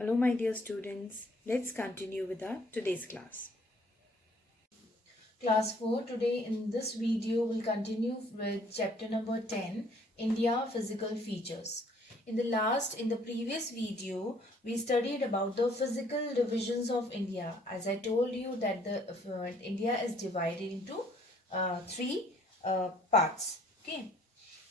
Hello my dear students, let's continue with our today's class. Class 4, today in this video we'll continue with chapter number 10, India Physical Features. In the previous video, we studied about the physical divisions of India. As I told you that India is divided into three parts. Okay.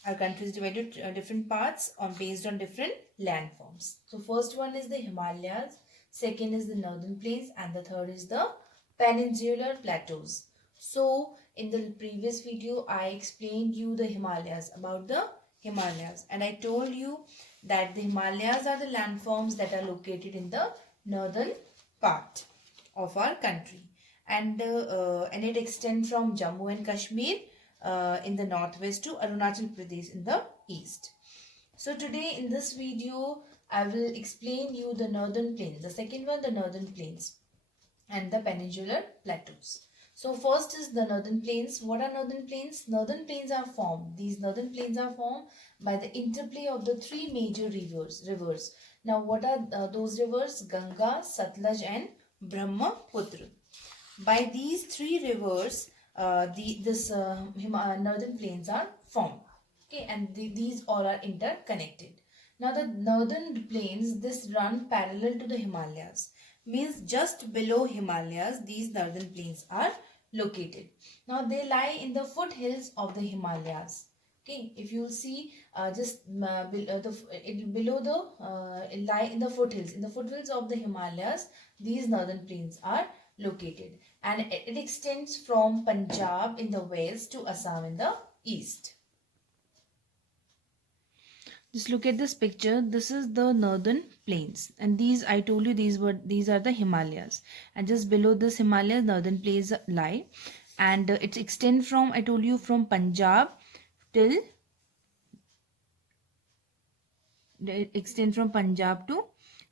Our country is divided different parts based on different landforms. So first one is the Himalayas, second is the northern plains, and the third is the peninsular plateaus. So in the previous video, I explained you the Himalayas, about the Himalayas, and I told you that the Himalayas are the landforms that are located in the northern part of our country, and it extends from Jammu and Kashmir in the northwest to Arunachal Pradesh in the east. So today in this video, I will explain you the northern plains. The second one, the northern plains and the peninsular plateaus. So first is the northern plains. What are northern plains? Northern plains are formed. These northern plains are formed by the interplay of the three major rivers. Now what are those rivers? Ganga, Satluj and Brahmaputra. By these three rivers, northern plains are formed. Okay, and these all are interconnected. Now the northern plains, this run parallel to the Himalayas. Means just below Himalayas, these northern plains are located. Now they lie in the foothills of the Himalayas. Okay, if you see below it lie in the foothills of the Himalayas, these northern plains are located, and it extends from Punjab in the west to Assam in the east. Just look at this picture. This is the northern plains, and these, I told you, these are the Himalayas, and just below this Himalayas, northern plains lie, and it extends from, I told you, from Punjab till it extends from Punjab to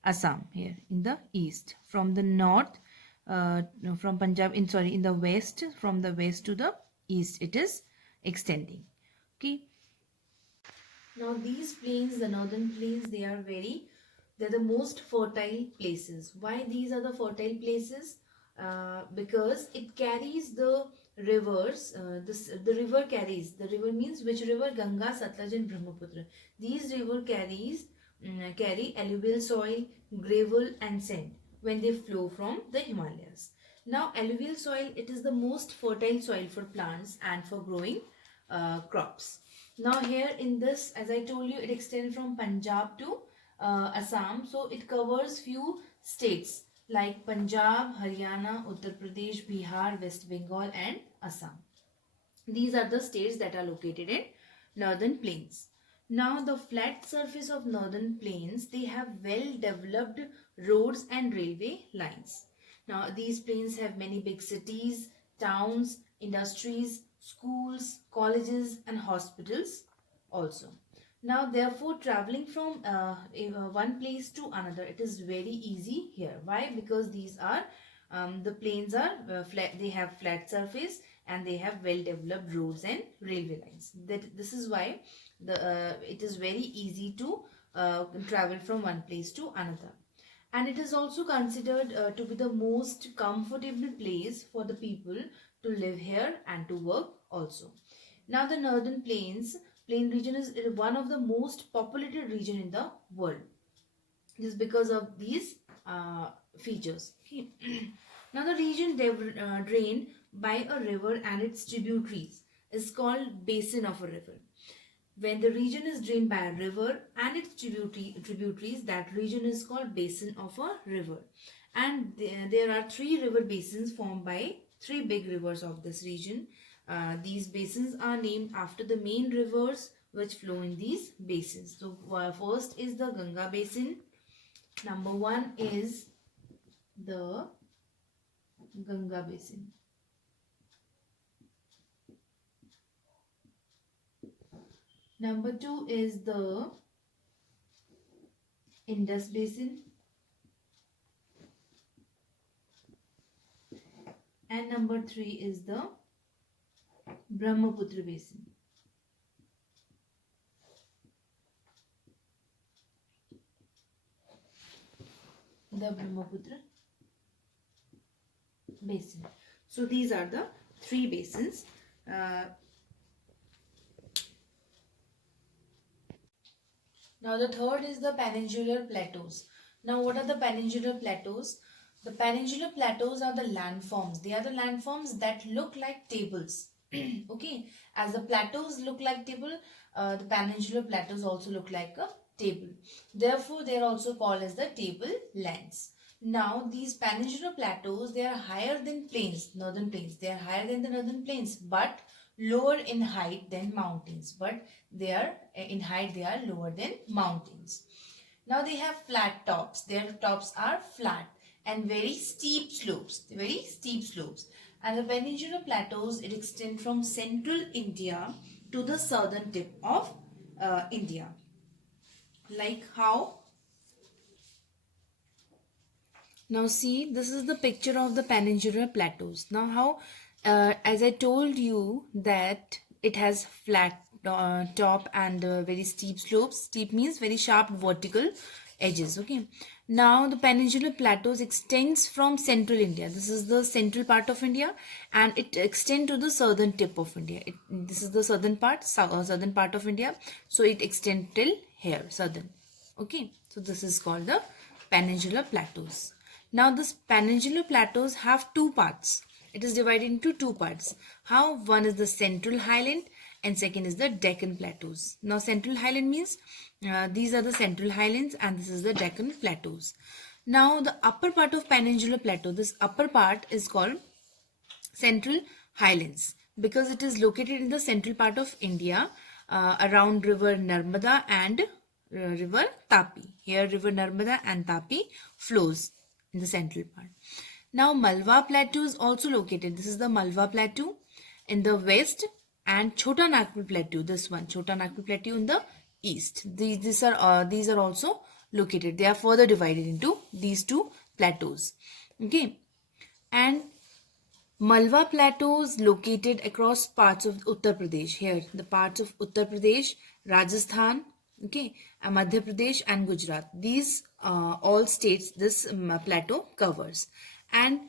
Assam here in the east. From the north, from Punjab in the west, from the west to the east, it is extending. Okay. Now these plains, the northern plains, they're the most fertile places. Why these are the fertile places? Because it carries the rivers. The river means which river? Ganga, Satluj and Brahmaputra. These river carry alluvial soil, gravel and sand when they flow from the Himalayas. Now alluvial soil, it is the most fertile soil for plants and for growing crops. Now here in this, as I told you, it extends from Punjab to Assam. So it covers few states like Punjab, Haryana, Uttar Pradesh, Bihar, West Bengal and Assam. These are the states that are located in northern plains. Now the flat surface of northern plains, they have well developed roads and railway lines. Now these plains have many big cities, towns, industries, schools, colleges and hospitals also. Now therefore traveling from one place to another, it is very easy here. Why? Because these are the plains are flat, they have flat surface and they have well developed roads and railway lines. This is why it is very easy to travel from one place to another. And it is also considered to be the most comfortable place for the people to live here and to work also. Now the northern plain region is one of the most populated region in the world. Just because of these features. Okay. Now the region drained by a river and its tributaries is called basin of a river. When the region is drained by a river and its tributaries, that region is called basin of a river. And there are three river basins formed by three big rivers of this region. These basins are named after the main rivers which flow in these basins. So first is the Ganga basin. Number one is the Ganga basin. Number two is the Indus basin. And number three is the Brahmaputra basin. the Brahmaputra basin. So these are the three basins. Now the third is the peninsular plateaus. Now what are the peninsular plateaus? The peninsular plateaus are the landforms. They are the landforms that look like tables. Okay, as the plateaus look like table, the peninsular plateaus also look like a table. Therefore, they are also called as the table lands. Now, these peninsular plateaus, they are higher than plains, northern plains. They are higher than the northern plains, but lower in height than mountains. But they are in height, they are lower than mountains. Now they have flat tops. Their tops are flat and very steep slopes. Very steep slopes. And the peninsular plateaus, it extend from central India to the southern tip of India. Like how? Now see, this is the picture of the peninsular plateaus. Now how, as I told you that it has flat top and very steep slopes. Steep means very sharp vertical edges. Okay. Now the peninsular plateaus extends from central India. This is the central part of India, and it extends to the southern tip of India. This is the southern part, southern part of India. So it extends till here, southern. Okay. So this is called the peninsular plateaus. Now this peninsular plateaus have two parts. It is divided into two parts. How? One is the central highland and second is the Deccan plateaus. Now central highland means these are the central highlands and this is the Deccan plateaus. Now the upper part of peninsular plateau, this upper part is called central highlands because it is located in the central part of India around river Narmada and river Tapi. Here river Narmada and Tapi flows in the central part. Now Malwa plateau is also located. This is the Malwa plateau in the west and Chota Nagpur plateau. This one, Chota Nagpur plateau in the east. These are also located. They are further divided into these two plateaus. Okay, and Malwa plateaus located across parts of Uttar Pradesh. Here, the parts of Uttar Pradesh, Rajasthan, okay, and Madhya Pradesh and Gujarat. These all states this plateau covers. And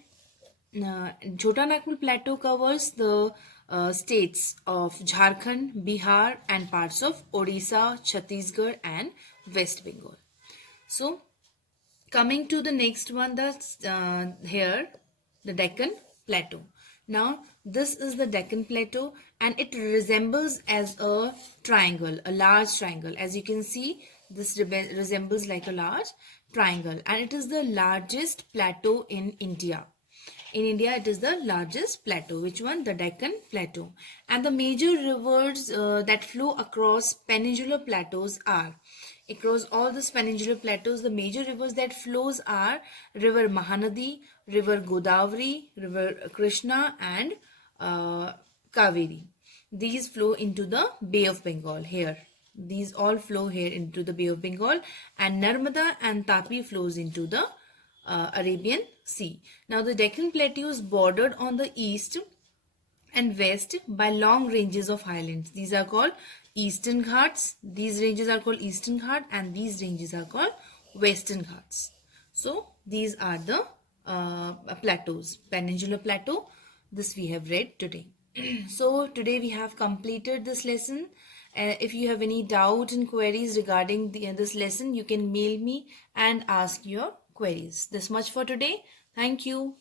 Chota Nagpur plateau covers the states of Jharkhand, Bihar and parts of Odisha, Chhattisgarh and West Bengal. So, coming to the next one, that's here, the Deccan Plateau. Now, this is the Deccan Plateau and it resembles as a triangle, a large triangle. As you can see, this resembles like a large triangle and it is the largest plateau in India. In India, it is the largest plateau. Which one? The Deccan Plateau. And the major rivers that flow across peninsular plateaus are, across all these peninsular plateaus, the major rivers that flows are river Mahanadi, river Godavari, river Krishna and Kaveri. These flow into the Bay of Bengal here. These all flow here into the Bay of Bengal and Narmada and Tapi flows into the Arabian Sea. Now the Deccan Plateau is bordered on the east and west by long ranges of highlands. These are called Eastern Ghats. These ranges are called Eastern Ghat and these ranges are called Western Ghats. So these are the plateaus. Peninsular Plateau, this we have read today. So today we have completed this lesson. If you have any doubt and queries regarding this lesson, you can mail me and ask your queries. This much for today. Thank you.